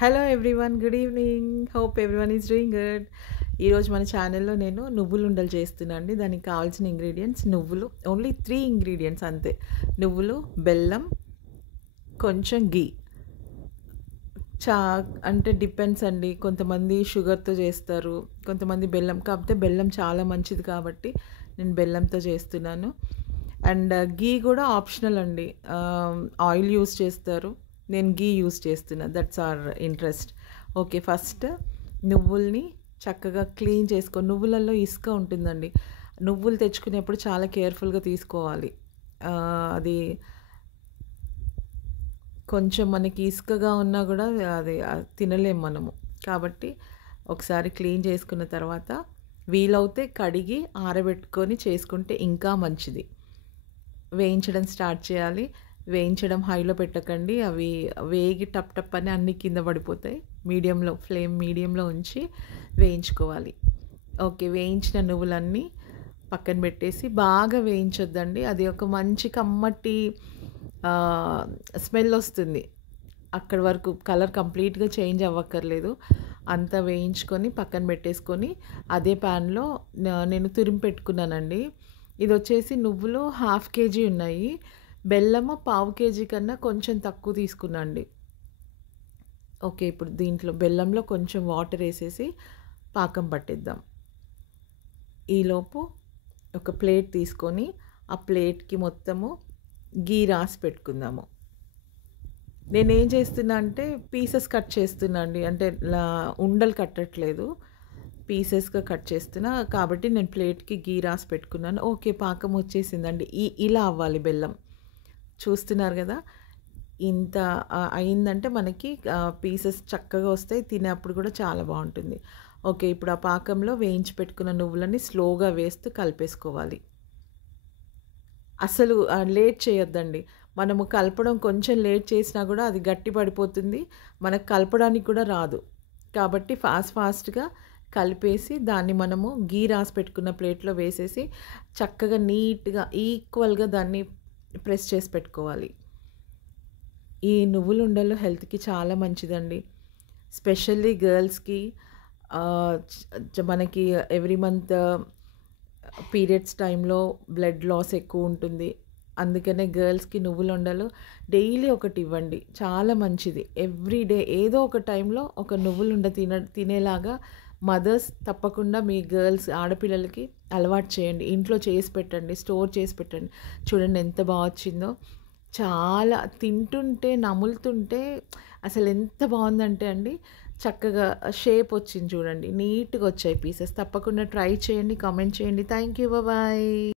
Hello everyone, good evening. Hope everyone is doing good. ఈరోజు మన ఛానల్లో నేను నువ్వులు ఉండలు చేస్తున్నా అండి. దానికి కావాల్సిన ఇంగ్రీడియంట్స్ నువ్వులు, ఓన్లీ 3 ఇంగ్రీడియంట్స్ అంతే. నువ్వులు, బెల్లం, కొంచెం గీ. చా అంటే డిపెండ్స్ అండి. కొంతమంది షుగర్తో చేస్తారు, కొంతమంది బెల్లం. కాకపోతే బెల్లం చాలా మంచిది కాబట్టి నేను బెల్లంతో చేస్తున్నాను. అండ్ గీ కూడా ఆప్షనల్ అండి. ఆయిల్ యూస్ చేస్తారు, నేను గీ యూస్ చేస్తున్నా. That's our interest. Okay, first నువ్వుల్ని చక్కగా క్లీన్ చేసుకో. నువ్వులలో ఇసుక ఉంటుందండి. నువ్వులు తెచ్చుకునేప్పుడు చాలా కేర్ఫుల్గా తీసుకోవాలి. అది కొంచెం మనకి ఇసుకగా ఉన్నా కూడా అది తినలేం మనము. కాబట్టి ఒకసారి క్లీన్ చేసుకున్న తర్వాత వీలవుతే కడిగి ఆరబెట్టుకొని చేసుకుంటే ఇంకా మంచిది. వేయించడం స్టార్ట్ చేయాలి. వేయించడం హైలో పెట్టకండి, అవి వేగి టప్ టప్ అని అన్నీ కింద పడిపోతాయి. ఫ్లేమ్ మీడియంలో ఉంచి వేయించుకోవాలి. ఓకే, వేయించిన నువ్వులన్నీ పక్కన పెట్టేసి బాగా వేయించొద్దండి. అది ఒక మంచి కమ్మటి స్మెల్ వస్తుంది. అక్కడి వరకు కలర్ కంప్లీట్గా చేంజ్ అవ్వక్కర్లేదు. అంతా వేయించుకొని పక్కన పెట్టేసుకొని అదే ప్యాన్లో నేను తురిమి పెట్టుకున్నానండి. ఇది వచ్చేసి నువ్వులు 1/2 కేజీ ఉన్నాయి. బెల్లము 1/4 కేజీ కన్నా కొంచెం తక్కువ తీసుకున్నాండి. ఓకే, ఇప్పుడు దీంట్లో బెల్లంలో కొంచెం వాటర్ వేసేసి పాకం పట్టిద్దాం. ఈలోపు ఒక ప్లేట్ తీసుకొని ఆ ప్లేట్కి మొత్తము గీ రాసి పెట్టుకుందాము. నేనేం చేస్తున్నా అంటే పీసెస్ కట్ చేస్తున్నా అండి. అంటే ఉండలు కట్టట్లేదు, పీసెస్గా కట్ చేస్తున్నా. కాబట్టి నేను ప్లేట్కి గీ రాసి పెట్టుకున్నాను. ఓకే, పాకం వచ్చేసిందండి. ఇలా అవ్వాలి బెల్లం. చూస్తున్నారు కదా, ఇంత అయిందంటే మనకి పీసెస్ చక్కగా వస్తాయి, తినేప్పుడు కూడా చాలా బాగుంటుంది. ఓకే, ఇప్పుడు ఆ పాకంలో వేయించి పెట్టుకున్న నువ్వులని స్లోగా వేస్తూ కలిపేసుకోవాలి. అసలు లేట్ చేయొద్దండి. మనము కలపడం కొంచెం లేట్ చేసినా కూడా అది గట్టి పడిపోతుంది, మనకు కలపడానికి కూడా రాదు. కాబట్టి ఫాస్ట్గా కలిపేసి దాన్ని మనము గీ రాసి పెట్టుకున్న ప్లేట్లో వేసేసి చక్కగా నీట్గా ఈక్వల్గా దాన్ని ప్రెస్ చేసి పెట్టుకోవాలి. ఈ నువ్వుల ఉండలు హెల్త్కి చాలా మంచిదండి. స్పెషల్లీ గర్ల్స్కి. మనకి ఎవ్రీ మంత్ పీరియడ్స్ టైంలో బ్లడ్ లాస్ ఎక్కువ ఉంటుంది. అందుకనే గర్ల్స్కి నువ్వుల ఉండలు డైలీ ఒకటి ఇవ్వండి, చాలా మంచిది. ఎవ్రీడే ఏదో ఒక టైంలో ఒక నువ్వులుండ తినేలాగా మదర్స్ తప్పకుండా మీ గర్ల్స్ ఆడపిల్లలకి అలవాటు చేయండి. ఇంట్లో చేసి పెట్టండి, స్టోర్ చేసి పెట్టండి. చూడండి ఎంత బాగా వచ్చిందో. చాలా తింటుంటే నములుతుంటే అసలు ఎంత బాగుందంటే అండి, చక్కగా షేప్ వచ్చింది చూడండి, నీట్గా వచ్చాయి పీసెస్. తప్పకుండా ట్రై చేయండి, కామెంట్ చేయండి. Thank you, bye.